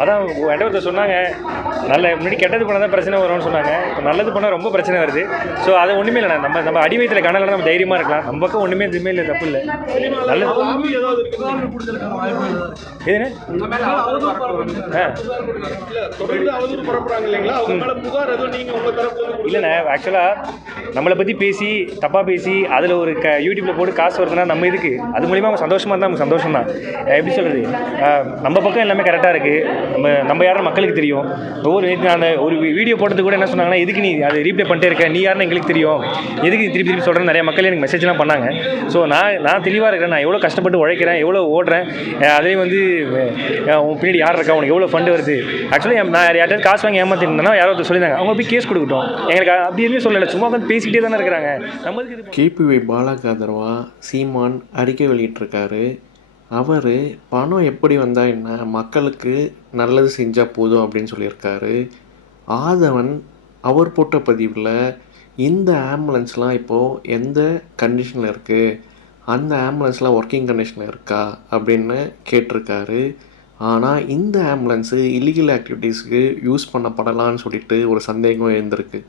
அதான் என்கிட்ட ஒருத்தர் சொன்னாங்க, முன்னாடி கெட்டது பண்ணால் தான் பிரச்சனை வரும்னு சொன்னாங்க. இப்போ நல்லது பண்ணால் ரொம்ப பிரச்சனை வருது. ஸோ அது ஒன்றுமே இல்லை. நம்ம அடி வயிற்றில் கணக்கில் நம்ம தைரியமாக இருக்கலாம். நம்ம பக்கம் ஒன்றுமே எதுவுமே இல்லை, தப்பு இல்லை. நல்லது எதுன்னு இல்லைண்ணே, ஆக்சுவலாக நம்மளை பற்றி பேசி தப்பாக பேசி அதில் ஒரு யூடியூப்பில் போட்டு காசு வருதுன்னா நம்ம இதுக்கு அது மூலிமா அவங்க சந்தோஷமாக இருந்தால் நமக்கு சந்தோஷம் தான். எப்படி சொல்கிறது, நம்ம பக்கம் எல்லாமே கரெக்டாக இருக்குது. நம்ம யாரும் மக்களுக்கு தெரியும். நான் ஒரு வீடியோ போட்டது கூட என்ன சொன்னாங்கன்னா, எதுக்கு நீ அதை ரீப்ளே பண்ணிட்டே இருக்க, நீ யாருன்னு எங்களுக்கு தெரியும், எதுக்கு திருப்பி திருப்பி சொல்கிறேன். நிறைய மக்கள் எனக்கு மெசேஜ்லாம் பண்ணாங்க. ஸோ நான் தெளிவாக இருக்கிறேன். நான் எவ்வளோ கஷ்டப்பட்டு உழைக்கிறேன், எவ்வளோ ஓடுறேன். அதுலேயும் வந்து உன் பின்னாடி யார் இருக்கா, உனக்கு எவ்வளோ ஃபண்டு வருது. ஆக்சுவலி நான் யார்கிட்ட காசு வாங்கி ஏமாத்திருந்தேன்னா யாரோ ஒருத்தர் சொல்லியிருந்தாங்க, அவங்க போய் கேஸ் கொடுக்கட்டும். எங்களுக்கு அப்படி எதுவுமே சொல்லலை, சும்மா வந்து பேசிக்கிட்டே தானே இருக்கிறாங்க. கேபிஒய் பாலாக்கு ஆதரவா சீமான் அறிக்கை வெளியிட்டிருக்காரு. அவர் பணம் எப்படி வந்தால் என்ன, மக்களுக்கு நல்லது செஞ்சால் போதும் அப்படின்னு சொல்லியிருக்காரு. ஆதவன் அவர் போட்ட பதிவில் இந்த ஆம்புலன்ஸ்லாம் இப்போது எந்த கண்டிஷனில் இருக்குது, அந்த ஆம்புலன்ஸ்லாம் ஒர்க்கிங் கண்டிஷனில் இருக்கா அப்படின்னு கேட்டிருக்காரு. ஆனால் இந்த ஆம்புலன்ஸு இல்லீகல் ஆக்டிவிட்டீஸுக்கு யூஸ் பண்ணப்படலான்னு சொல்லிட்டு ஒரு சந்தேகம் இருந்திருக்கு.